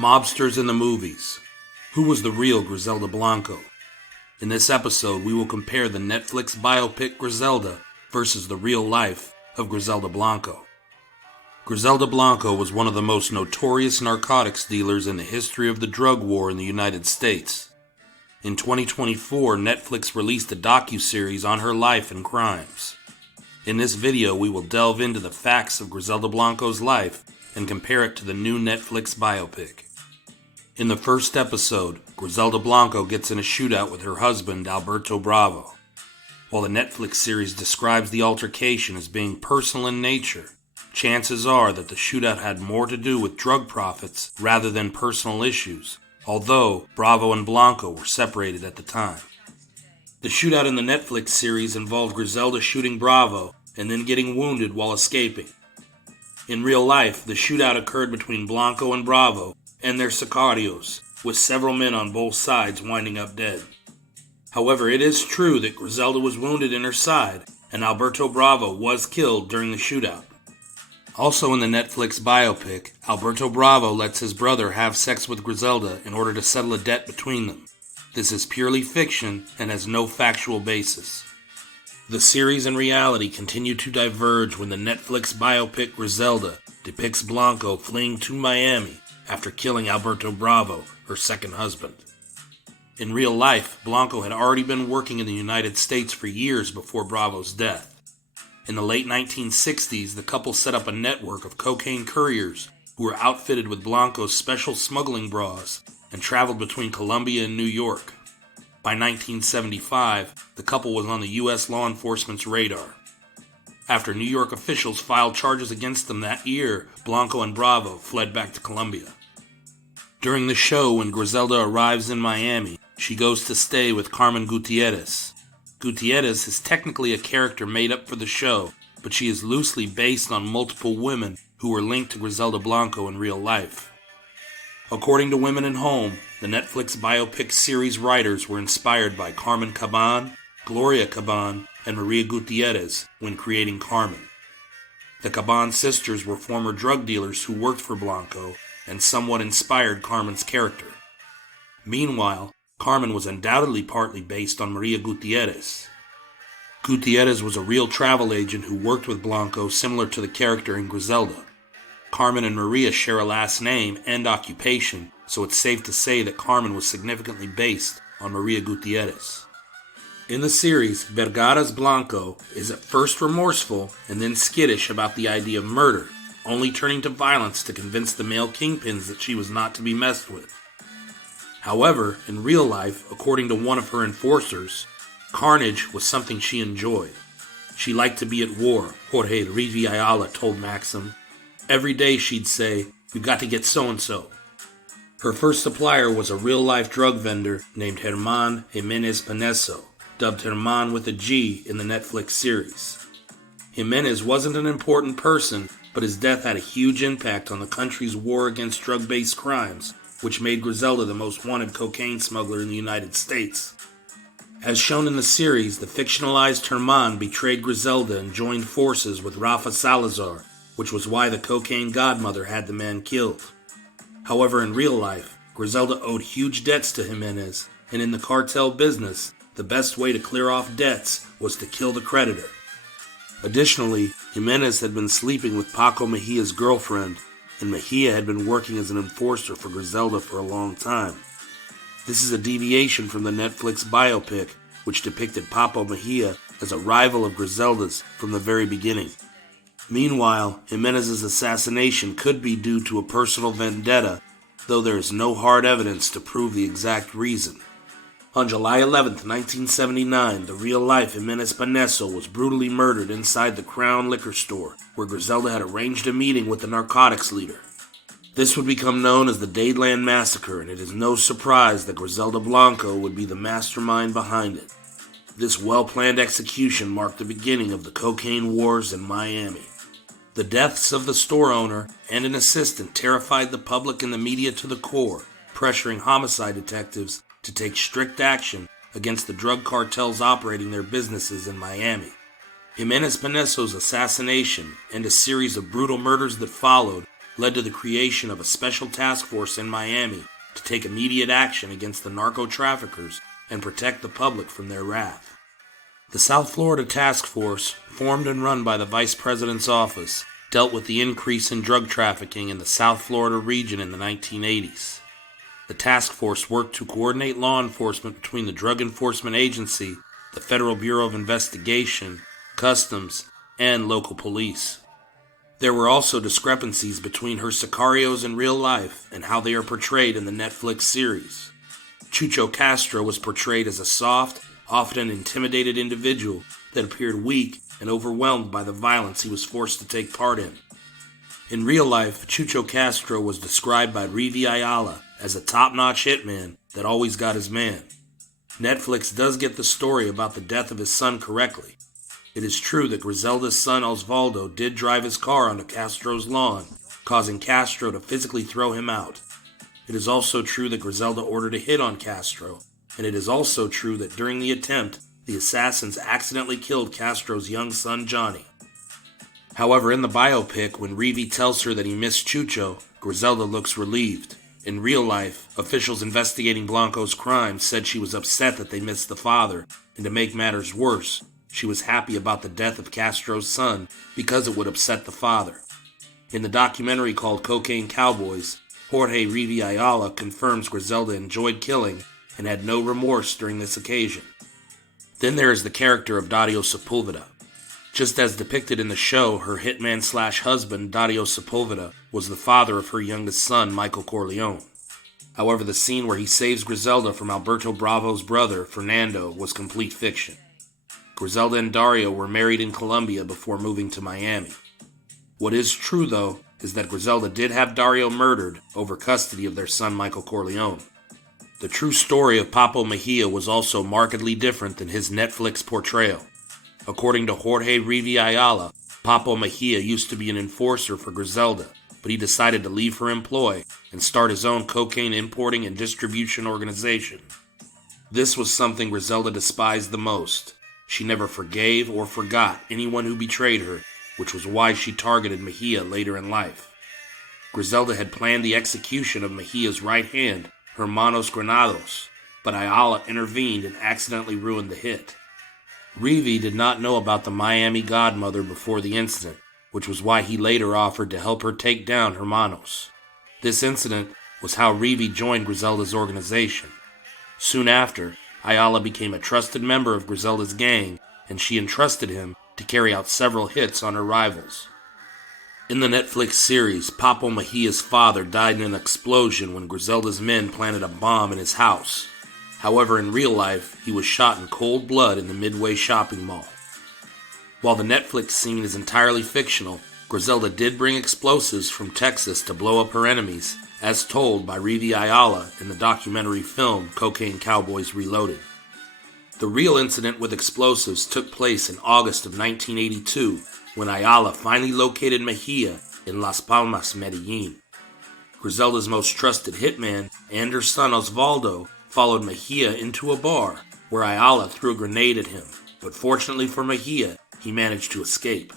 Mobsters in the movies. Who was the real Griselda Blanco? In this episode, we will compare the Netflix biopic Griselda versus the real life of Griselda Blanco. Griselda Blanco was one of the most notorious narcotics dealers in the history of the drug war in the United States. In 2024, Netflix released a docuseries on her life and crimes. In this video, we will delve into the facts of Griselda Blanco's life and compare it to the new Netflix biopic. In the first episode, Griselda Blanco gets in a shootout with her husband, Alberto Bravo. While the Netflix series describes the altercation as being personal in nature, chances are that the shootout had more to do with drug profits rather than personal issues, although Bravo and Blanco were separated at the time. The shootout in the Netflix series involved Griselda shooting Bravo and then getting wounded while escaping. In real life, the shootout occurred between Blanco and Bravo and their sicarios, with several men on both sides winding up dead. However, it is true that Griselda was wounded in her side, and Alberto Bravo was killed during the shootout. Also in the Netflix biopic, Alberto Bravo lets his brother have sex with Griselda in order to settle a debt between them. This is purely fiction and has no factual basis. The series and reality continue to diverge when the Netflix biopic Griselda depicts Blanco fleeing to Miami after killing Alberto Bravo, her second husband. In real life, Blanco had already been working in the United States for years before Bravo's death. In the late 1960s, the couple set up a network of cocaine couriers who were outfitted with Blanco's special smuggling bras and traveled between Colombia and New York. By 1975, the couple was on the U.S. law enforcement's radar. After New York officials filed charges against them that year, Blanco and Bravo fled back to Colombia. During the show, when Griselda arrives in Miami, she goes to stay with Carmen Gutierrez. Gutierrez is technically a character made up for the show, but she is loosely based on multiple women who were linked to Griselda Blanco in real life. According to Women in Home, the Netflix biopic series writers were inspired by Carmen Caban, Gloria Caban, and Maria Gutierrez when creating Carmen. The Caban sisters were former drug dealers who worked for Blanco and somewhat inspired Carmen's character. Meanwhile, Carmen was undoubtedly partly based on Maria Gutierrez. Gutierrez was a real travel agent who worked with Blanco similar to the character in Griselda. Carmen and Maria share a last name and occupation, so it's safe to say that Carmen was significantly based on Maria Gutierrez. In the series, Vergara's Blanco is at first remorseful and then skittish about the idea of murder, only turning to violence to convince the male kingpins that she was not to be messed with. However, in real life, according to one of her enforcers, carnage was something she enjoyed. She liked to be at war, Jorge Riviayala told Maxim. Every day she'd say, "We got to get so-and-so." Her first supplier was a real-life drug vendor named Germán Jiménez Paneso, dubbed Germán with a G in the Netflix series. Jiménez wasn't an important person, but his death had a huge impact on the country's war against drug-based crimes, which made Griselda the most wanted cocaine smuggler in the United States. As shown in the series, the fictionalized Germán betrayed Griselda and joined forces with Rafa Salazar, which was why the cocaine godmother had the man killed. However, in real life, Griselda owed huge debts to Jiménez, and in the cartel business, the best way to clear off debts was to kill the creditor. Additionally, Jiménez had been sleeping with Papo Mejia's girlfriend, and Mejia had been working as an enforcer for Griselda for a long time. This is a deviation from the Netflix biopic, which depicted Papo Mejia as a rival of Griselda's from the very beginning. Meanwhile, Jiménez's assassination could be due to a personal vendetta, though there is no hard evidence to prove the exact reason. On July 11, 1979, the real-life Jiménez Paneso was brutally murdered inside the Crown liquor store, where Griselda had arranged a meeting with the narcotics leader. This would become known as the Dadeland Massacre, and it is no surprise that Griselda Blanco would be the mastermind behind it. This well-planned execution marked the beginning of the cocaine wars in Miami. The deaths of the store owner and an assistant terrified the public and the media to the core, pressuring homicide detectives to take strict action against the drug cartels operating their businesses in Miami. Jiménez Paneso's assassination and a series of brutal murders that followed led to the creation of a special task force in Miami to take immediate action against the narco-traffickers and protect the public from their wrath. The South Florida Task Force, formed and run by the Vice President's office, dealt with the increase in drug trafficking in the South Florida region in the 1980s. The task force worked to coordinate law enforcement between the Drug Enforcement Agency, the Federal Bureau of Investigation, Customs, and local police. There were also discrepancies between her sicarios in real life and how they are portrayed in the Netflix series. Chucho Castro was portrayed as a soft, often intimidated individual that appeared weak and overwhelmed by the violence he was forced to take part in. In real life, Chucho Castro was described by Rivi Ayala as a top-notch hitman that always got his man. Netflix does get the story about the death of his son correctly. It is true that Griselda's son Osvaldo did drive his car onto Castro's lawn, causing Castro to physically throw him out. It is also true that Griselda ordered a hit on Castro, and it is also true that during the attempt, the assassins accidentally killed Castro's young son Johnny. However, in the biopic, when Rivi tells her that he missed Chucho, Griselda looks relieved. In real life, officials investigating Blanco's crimes said she was upset that they missed the father, and to make matters worse, she was happy about the death of Castro's son because it would upset the father. In the documentary called Cocaine Cowboys, Jorge Rivi Ayala confirms Griselda enjoyed killing and had no remorse during this occasion. Then there is the character of Dario Sepulveda. Just as depicted in the show, her hitman/husband, Dario Sepulveda, was the father of her youngest son, Michael Corleone. However, the scene where he saves Griselda from Alberto Bravo's brother, Fernando, was complete fiction. Griselda and Dario were married in Colombia before moving to Miami. What is true, though, is that Griselda did have Dario murdered over custody of their son, Michael Corleone. The true story of Papo Mejia was also markedly different than his Netflix portrayal. According to Jorge Rivi Ayala, Papo Mejia used to be an enforcer for Griselda, but he decided to leave her employ and start his own cocaine importing and distribution organization. This was something Griselda despised the most. She never forgave or forgot anyone who betrayed her, which was why she targeted Mejia later in life. Griselda had planned the execution of Mejia's right hand, Hermanos Granados, but Ayala intervened and accidentally ruined the hit. Rivi did not know about the Miami godmother before the incident, which was why he later offered to help her take down Hermanos. This incident was how Rivi joined Griselda's organization. Soon after, Ayala became a trusted member of Griselda's gang, and she entrusted him to carry out several hits on her rivals. In the Netflix series, Papo Mejia's father died in an explosion when Griselda's men planted a bomb in his house. However, in real life, he was shot in cold blood in the Midway shopping mall. While the Netflix scene is entirely fictional, Griselda did bring explosives from Texas to blow up her enemies, as told by Rivi Ayala in the documentary film Cocaine Cowboys Reloaded. The real incident with explosives took place in August of 1982, when Ayala finally located Mejia in Las Palmas, Medellin. Griselda's most trusted hitman and her son Osvaldo followed Mejia into a bar, where Ayala threw a grenade at him, but fortunately for Mejia, he managed to escape.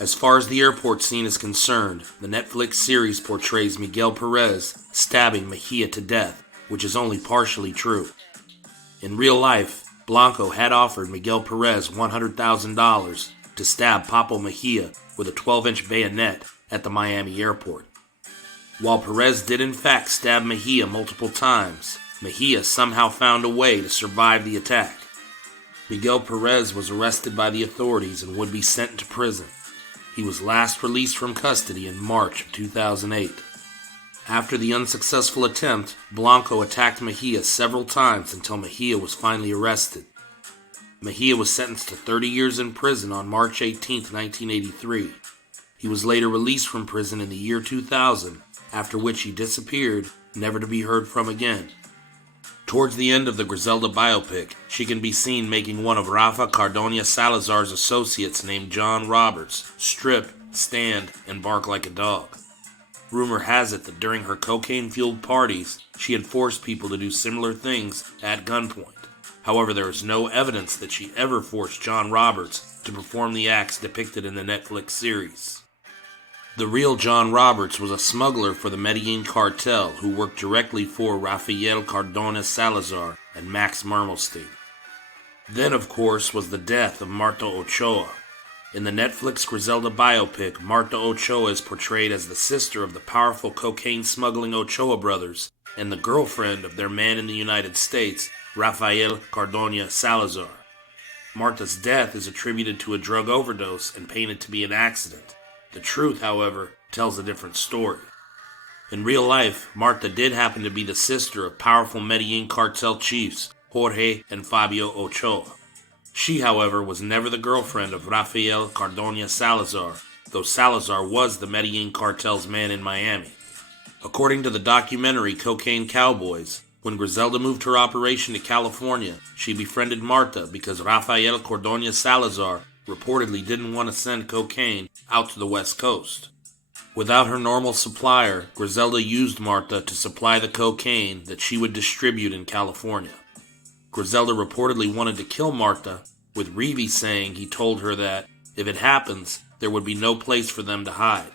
As far as the airport scene is concerned, the Netflix series portrays Miguel Perez stabbing Mejia to death, which is only partially true. In real life, Blanco had offered Miguel Perez $100,000 to stab Papo Mejia with a 12-inch bayonet at the Miami airport. While Perez did in fact stab Mejia multiple times, Mejia somehow found a way to survive the attack. Miguel Perez was arrested by the authorities and would be sent to prison. He was last released from custody in March of 2008. After the unsuccessful attempt, Blanco attacked Mejia several times until Mejia was finally arrested. Mejia was sentenced to 30 years in prison on March 18, 1983. He was later released from prison in the year 2000, after which he disappeared, never to be heard from again. Towards the end of the Griselda biopic, she can be seen making one of Rafa Cardona Salazar's associates named John Roberts strip, stand, and bark like a dog. Rumor has it that during her cocaine-fueled parties, she had forced people to do similar things at gunpoint. However, there is no evidence that she ever forced John Roberts to perform the acts depicted in the Netflix series. The real John Roberts was a smuggler for the Medellin cartel who worked directly for Rafael Cardona Salazar and Max Mermelstein. Then, of course, was the death of Martha Ochoa. In the Netflix Griselda biopic, Martha Ochoa is portrayed as the sister of the powerful cocaine-smuggling Ochoa brothers and the girlfriend of their man in the United States, Rafael Cardona Salazar. Martha's death is attributed to a drug overdose and painted to be an accident. The truth, however, tells a different story. In real life, Martha did happen to be the sister of powerful Medellin cartel chiefs Jorge and Fabio Ochoa. She, however, was never the girlfriend of Rafael Cardona Salazar, though Salazar was the Medellin cartel's man in Miami. According to the documentary Cocaine Cowboys, when Griselda moved her operation to California, she befriended Martha because Rafael Cardona Salazar reportedly didn't want to send cocaine out to the West Coast. Without her normal supplier, Griselda used Martha to supply the cocaine that she would distribute in California. Griselda reportedly wanted to kill Martha, with Reeve saying he told her that, if it happens, there would be no place for them to hide.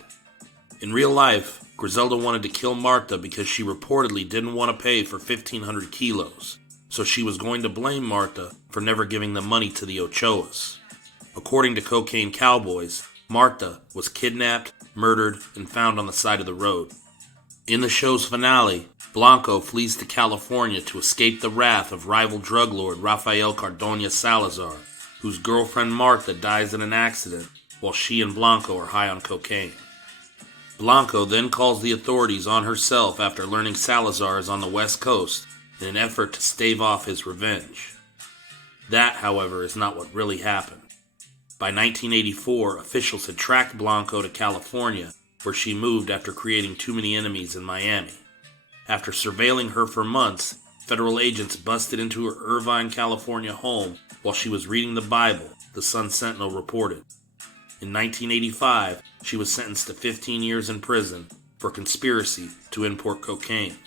In real life, Griselda wanted to kill Martha because she reportedly didn't want to pay for 1,500 kilos, so she was going to blame Martha for never giving the money to the Ochoas. According to Cocaine Cowboys, Martha was kidnapped, murdered, and found on the side of the road. In the show's finale, Blanco flees to California to escape the wrath of rival drug lord Rafael Cardona Salazar, whose girlfriend Martha dies in an accident while she and Blanco are high on cocaine. Blanco then calls the authorities on herself after learning Salazar is on the West Coast in an effort to stave off his revenge. That, however, is not what really happened. By 1984, officials had tracked Blanco to California, where she moved after creating too many enemies in Miami. After surveilling her for months, federal agents busted into her Irvine, California home while she was reading the Bible, the Sun-Sentinel reported. In 1985, she was sentenced to 15 years in prison for conspiracy to import cocaine.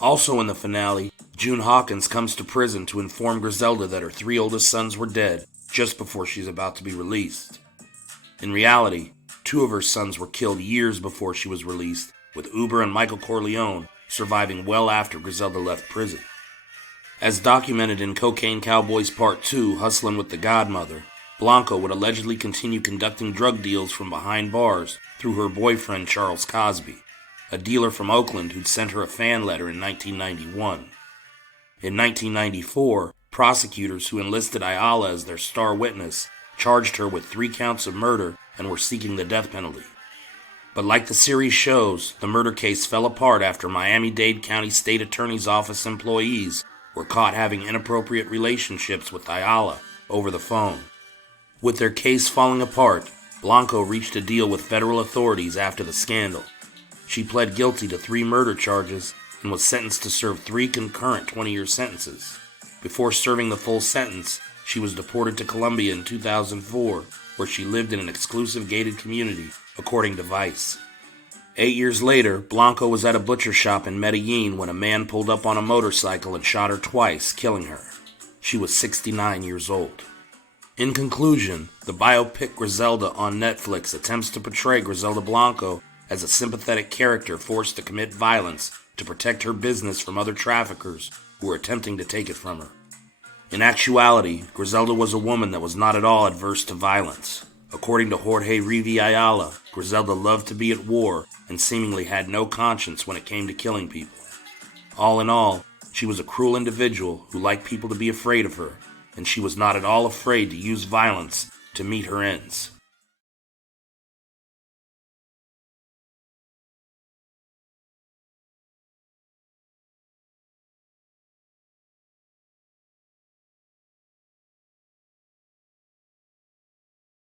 Also in the finale, June Hawkins comes to prison to inform Griselda that her 3 oldest sons were dead just before she's about to be released. In reality, 2 of her sons were killed years before she was released, with Uber and Michael Corleone surviving well after Griselda left prison. As documented in Cocaine Cowboys Part 2, Hustlin' with the Godmother, Blanco would allegedly continue conducting drug deals from behind bars through her boyfriend Charles Cosby, a dealer from Oakland who'd sent her a fan letter in 1991. In 1994, prosecutors who enlisted Ayala as their star witness charged her with 3 counts of murder and were seeking the death penalty. But like the series shows, the murder case fell apart after Miami-Dade County State Attorney's Office employees were caught having inappropriate relationships with Ayala over the phone. With their case falling apart, Blanco reached a deal with federal authorities after the scandal. She pled guilty to 3 murder charges and was sentenced to serve 3 concurrent 20-year sentences. Before serving the full sentence, she was deported to Colombia in 2004, where she lived in an exclusive gated community, according to Vice. 8 years later, Blanco was at a butcher shop in Medellin when a man pulled up on a motorcycle and shot her twice, killing her. She was 69 years old. In conclusion, the biopic Griselda on Netflix attempts to portray Griselda Blanco as a sympathetic character forced to commit violence to protect her business from other traffickers who were attempting to take it from her. In actuality, Griselda was a woman that was not at all adverse to violence. According to Jorge Reeve Ayala, Griselda loved to be at war and seemingly had no conscience when it came to killing people. All in all, she was a cruel individual who liked people to be afraid of her, and she was not at all afraid to use violence to meet her ends.